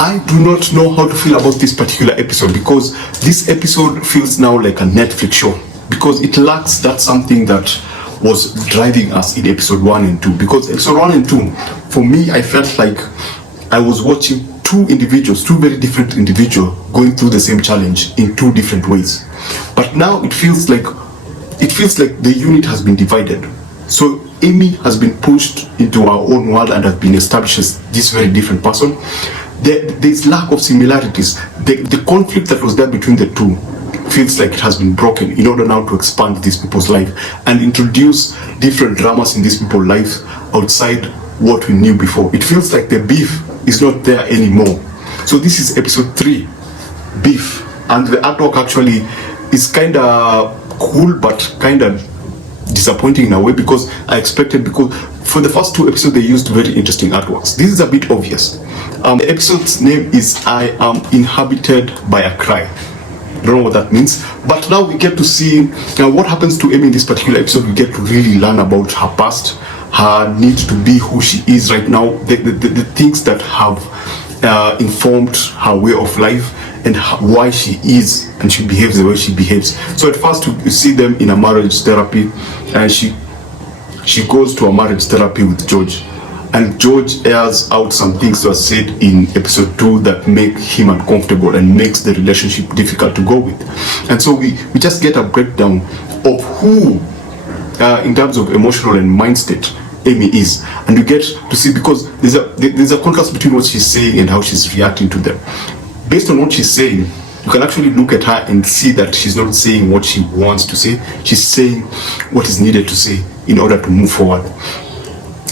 I do not know how to feel about this particular episode, because this episode feels now like a Netflix show, because it lacks that something that was driving us in episode 1 and 2. Because episode 1 and 2, for me, I felt like I was watching two very different individuals going through the same challenge in two different ways. But now it feels like the unit has been divided. So Amy has been pushed into our own world and has been established as this very different person. There's lack of similarities. The conflict that was there between the two feels like it has been broken in order now to expand these people's life and introduce different dramas in these people's lives outside what we knew before. It feels like the beef is not there anymore. So this is episode 3, beef, and the artwork actually is kind of cool but kind of disappointing in a way, because I expected, because for the first 2 episodes they used very interesting artworks. This is a bit obvious. The episode's name is I Am Inhabited By a Cry. Don't know what that means, but now we get to see what happens to Amy in this particular episode. We get to really learn about her past, her need to be who she is right now, the things that have informed her way of life, and why she is and she behaves the way she behaves. So at first you see them in a marriage therapy, and she goes to a marriage therapy with George, and George airs out some things that are said in episode 2 that make him uncomfortable and makes the relationship difficult to go with. And so we just get a breakdown of who in terms of emotional and mind state Amy is, and you get to see, because there's a contrast between what she's saying and how she's reacting to them. Based on what she's saying, you can actually look at her and see that she's not saying what she wants to say. She's saying what is needed to say in order to move forward.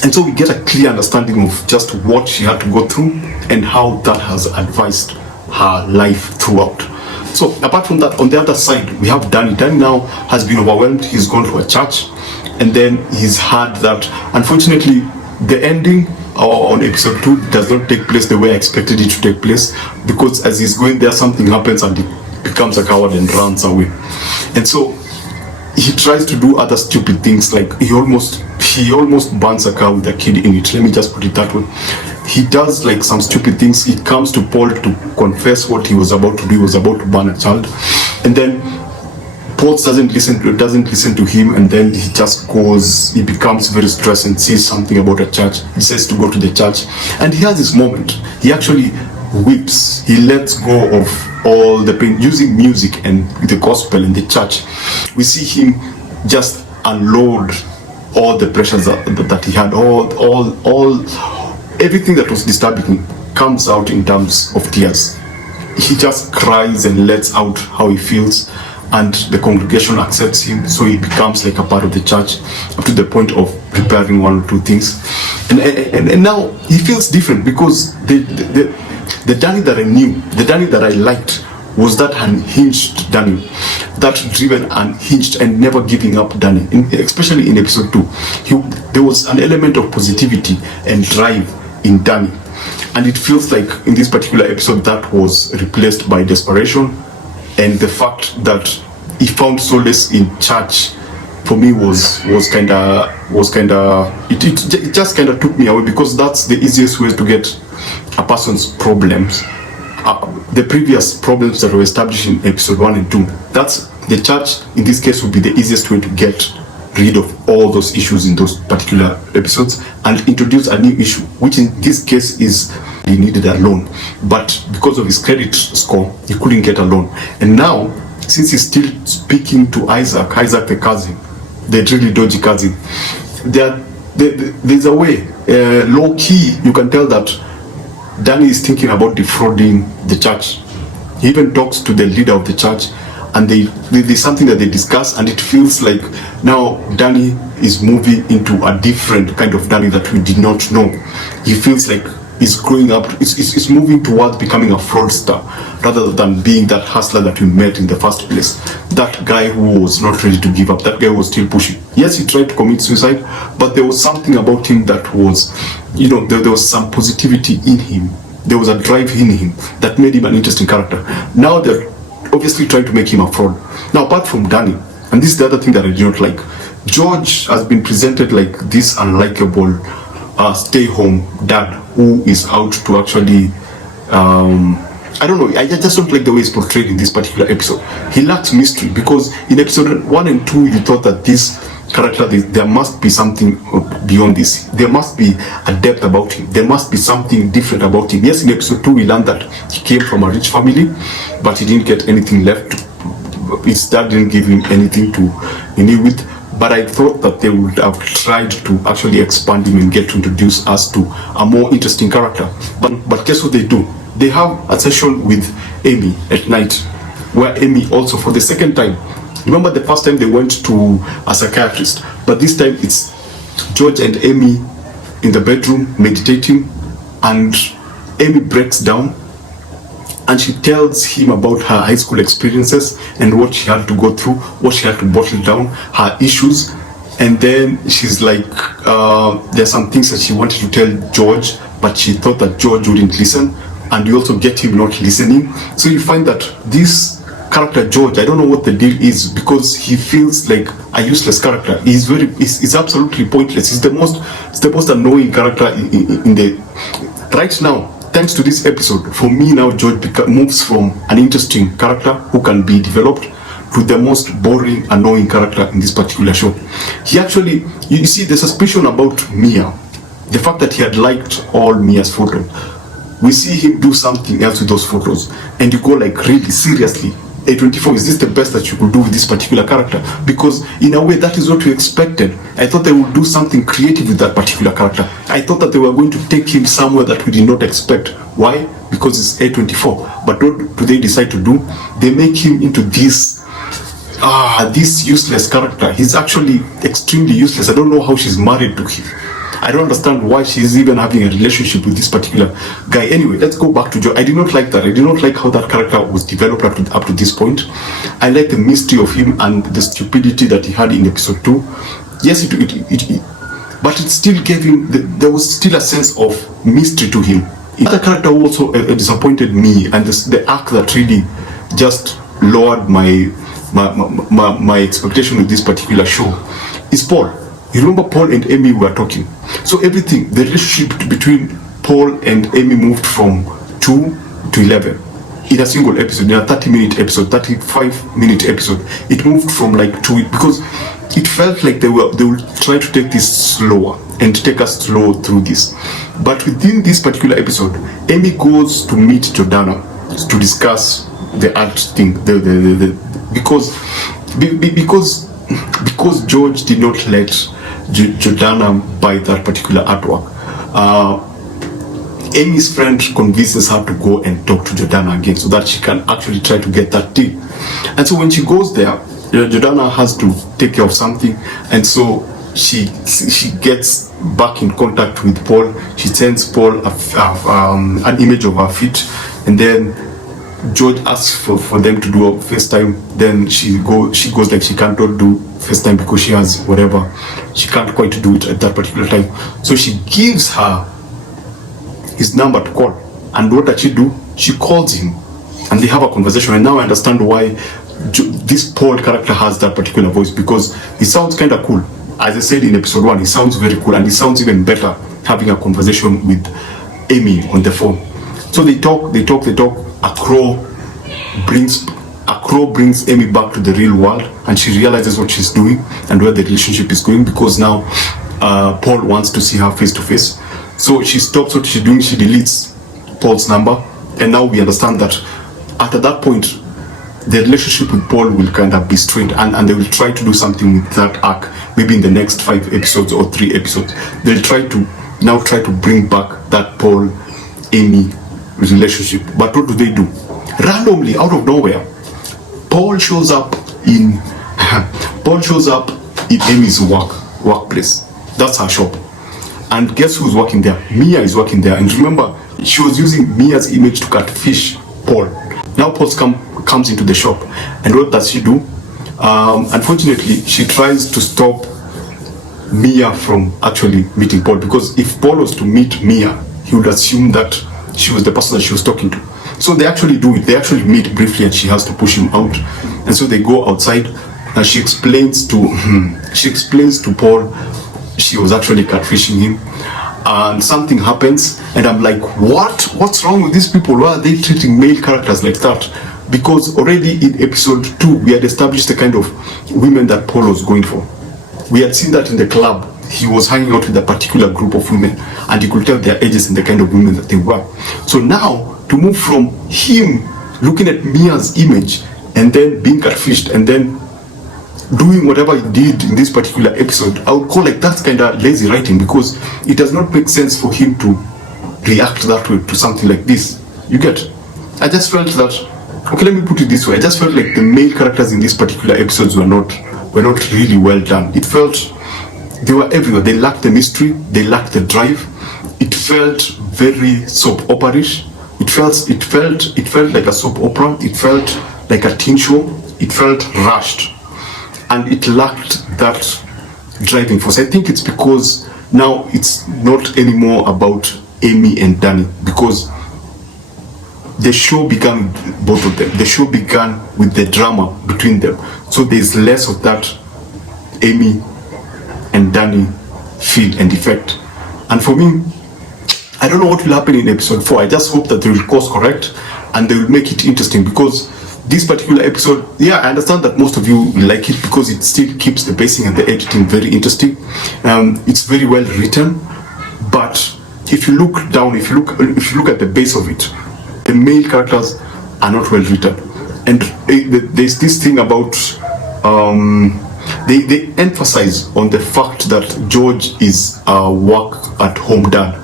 And so we get a clear understanding of just what she had to go through and how that has advised her life throughout. So apart from that, on the other side, we have Danny. Danny now has been overwhelmed. He's gone to a church, and then he's heard that, unfortunately, the ending on episode 2 does not take place the way I expected it to take place, because as he's going there, something happens and he becomes a coward and runs away. And so he tries to do other stupid things, like he almost burns a car with a kid in it. Let me just put it that way. He does like some stupid things. He comes to Paul to confess what he was about to do. He was about to burn a child, and then Paul doesn't listen to him, and then he just goes. He becomes very stressed and sees something about a church. He says to go to the church, and he has this moment. He actually weeps. He lets go of all the pain using music and the gospel in the church. We see him just unload all the pressures that he had, everything that was disturbing him comes out in terms of tears. He just cries and lets out how he feels, and the congregation accepts him, so he becomes like a part of the church, up to the point of preparing 1 or 2 things. And now he feels different, because the Danny that I knew, the Danny that I liked, was that unhinged Danny, that driven, unhinged, and never giving up Danny. Especially in episode 2, there was an element of positivity and drive in Danny, and it feels like in this particular episode that was replaced by desperation, and the fact that he found solace in church, for me was kind of it just kind of took me away, because that's the easiest way to get a person's problems. The previous problems that were established in episode 1 and 2, that's the church in this case would be the easiest way to get rid of all those issues in those particular episodes and introduce a new issue, which in this case is he needed a loan, but because of his credit score he couldn't get a loan. And now, since he's still speaking to Isaac the cousin, the really dodgy cousin, there's a way, low key, you can tell that Danny is thinking about defrauding the church. He even talks to the leader of the church, and there's something that they discuss, and it feels like now Danny is moving into a different kind of Danny that we did not know. He feels like he's growing up, he's moving towards becoming a fraudster, rather than being that hustler that we met in the first place. That guy who was not ready to give up, that guy who was still pushing. Yes, he tried to commit suicide, but there was something about him that was, there was some positivity in him. There was a drive in him that made him an interesting character. Now they're obviously trying to make him a fraud. Now, apart from Danny, and this is the other thing that I do not like, George has been presented like this unlikable stay-home dad who is out to actually I don't know, I just don't like the way it's portrayed in this particular episode. He lacks mystery, because in episode 1 and 2 you thought that this character, there must be something beyond this. There must be a depth about him. There must be something different about him. Yes, in episode 2 we learned that he came from a rich family, but he didn't get anything left. His dad didn't give him anything to renew with. But I thought that they would have tried to actually expand him and get to introduce us to a more interesting character. But guess what they do? They have a session with Amy at night, where Amy also, for the second time, remember the first time they went to a psychiatrist, but this time it's George and Amy in the bedroom meditating, and Amy breaks down and she tells him about her high school experiences and what she had to go through, what she had to bottle down, her issues. And then she's like, there's some things that she wanted to tell George, but she thought that George wouldn't listen, and you also get him not listening. So you find that this character George, I don't know what the deal is, because he feels like a useless character. He's absolutely pointless. He's the most annoying character in the right now. Thanks to this episode, for me now, George moves from an interesting character who can be developed to the most boring, annoying character in this particular show. He actually, you see, the suspicion about Mia, the fact that he had liked all Mia's photos, we see him do something else with those photos, and you go like, really, seriously, A24, is this the best that you could do with this particular character? Because in a way, that is what we expected. I thought they would do something creative with that particular character. I thought that they were going to take him somewhere that we did not expect. Why? Because it's A24. But what do they decide to do? They make him into this useless character. He's actually extremely useless. I don't know how she's married to him. I don't understand why she's even having a relationship with this particular guy. Anyway, let's go back to Joe. I did not like that. I did not like how that character was developed up to this point. I like the mystery of him and the stupidity that he had in episode 2. Yes, but it still gave him, there was still a sense of mystery to him. Another character who also disappointed me, and the arc that really just lowered my expectation with this particular show, is Paul. You remember Paul and Amy were talking. So everything, the relationship between Paul and Amy moved from 2 to 11 in a single episode, in a 30-minute episode, 35-minute episode. It moved from like 2, because it felt like they would try to take this slower and take us slow through this. But within this particular episode, Amy goes to meet Jordana to discuss the art thing, because George did not let Jordana buy that particular artwork. Amy's friend convinces her to go and talk to Jordana again, so that she can actually try to get that deal. And so when she goes there, Jordana has to take care of something, and so she gets back in contact with Paul. She sends Paul an image of her feet, and then George asks for them to do a FaceTime. Then she goes like she can't do FaceTime because she has whatever. She can't quite do it at that particular time. So she gives her his number to call. And what does she do? She calls him and they have a conversation. And now I understand why this Paul character has that particular voice, because he sounds kind of cool. As I said in episode 1, he sounds very cool, and he sounds even better having a conversation with Amy on the phone. So they talk. A crow brings Amy back to the real world, and she realizes what she's doing and where the relationship is going, because now Paul wants to see her face to face. So she stops what she's doing, she deletes Paul's number, and now we understand that after that point the relationship with Paul will kind of be strained, and they will try to do something with that arc, maybe in the next 5 episodes or 3 episodes. They'll try to bring back that Paul-Amy relationship. But what do? Randomly, out of nowhere, Paul shows up in Amy's workplace. That's her shop. And guess who's working there? Mia is working there. And remember, she was using Mia's image to catfish Paul. Now Paul comes into the shop, and what does she do? Unfortunately, she tries to stop Mia from actually meeting Paul, because if Paul was to meet Mia, he would assume that she was the person that she was talking to. So they actually do it. They actually meet briefly, and she has to push him out. And so they go outside, and she explains to Paul she was actually catfishing him. and something happens, and I'm like, what's wrong with these people? Why are they treating male characters like that? Because already in episode 2 we had established the kind of women that Paul was going for. We had seen that in the club. He was hanging out with a particular group of women, and you could tell their ages and the kind of women that they were. So now, to move from him looking at Mia's image and then being catfished and then doing whatever he did in this particular episode, I would call like that's kind of lazy writing, because it does not make sense for him to react that way to something like this. You get? I just felt that, okay, let me put it this way, I just felt like the male characters in these particular episodes were not really well done. It felt they were everywhere. They lacked the mystery, they lacked the drive. It felt very soap opera-ish. It felt like a soap opera. It felt like a teen show. It felt rushed, and it lacked that driving force. I think it's because now it's not anymore about Amy and Danny, because the show began with both of them. The show began with the drama between them. So there's less of that Amy and Danny feel and effect. And for me, I don't know what will happen in episode 4. I just hope that they will course correct and they will make it interesting, because this particular episode, yeah, I understand that most of you like it because it still keeps the pacing and the editing very interesting. It's very well written, but if you look down, if you look at the base of it, the male characters are not well written, and there's this thing about they emphasize on the fact that George is a work at home dad,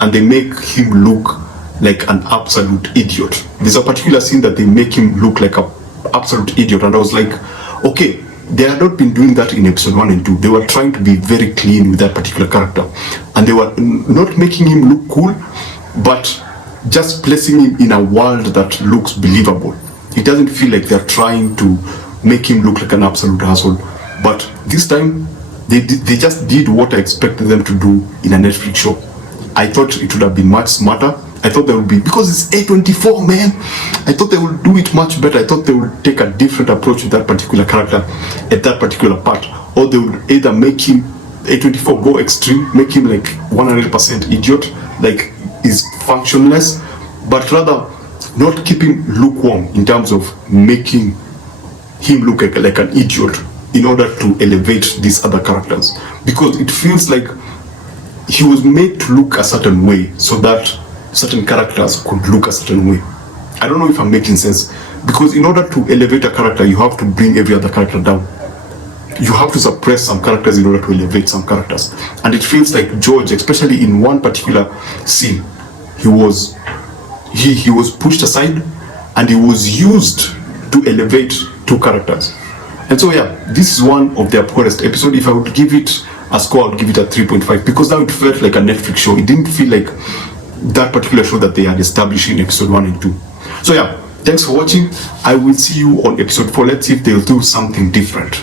and they make him look like an absolute idiot. There's a particular scene that they make him look like an absolute idiot, and I was like, okay, they had not been doing that in episode 1 and 2. They were trying to be very clean with that particular character, and they were not making him look cool, but just placing him in a world that looks believable. It doesn't feel like they're trying to make him look like an absolute asshole. But this time, they just did what I expected them to do in a Netflix show. I thought it would have been much smarter. I thought they would be, because it's A24, man, I thought they would do it much better. I thought they would take a different approach with that particular character at that particular part. Or they would either make him, A24, go extreme, make him like 100% idiot, like is functionless, but rather not keep him lukewarm in terms of making him look like an idiot in order to elevate these other characters. Because it feels like he was made to look a certain way so that certain characters could look a certain way. I don't know if I'm making sense, because in order to elevate a character, you have to bring every other character down. You have to suppress some characters in order to elevate some characters. And it feels like George, especially in one particular scene, he was pushed aside and he was used to elevate two characters. And so yeah, this is one of their poorest episode. If I would give it a score, I would give it a 3.5, because now it felt like a Netflix show. It didn't feel like that particular show that they had established in episode 1 and 2. So yeah, thanks for watching. I will see you on episode 4. Let's see if they'll do something different.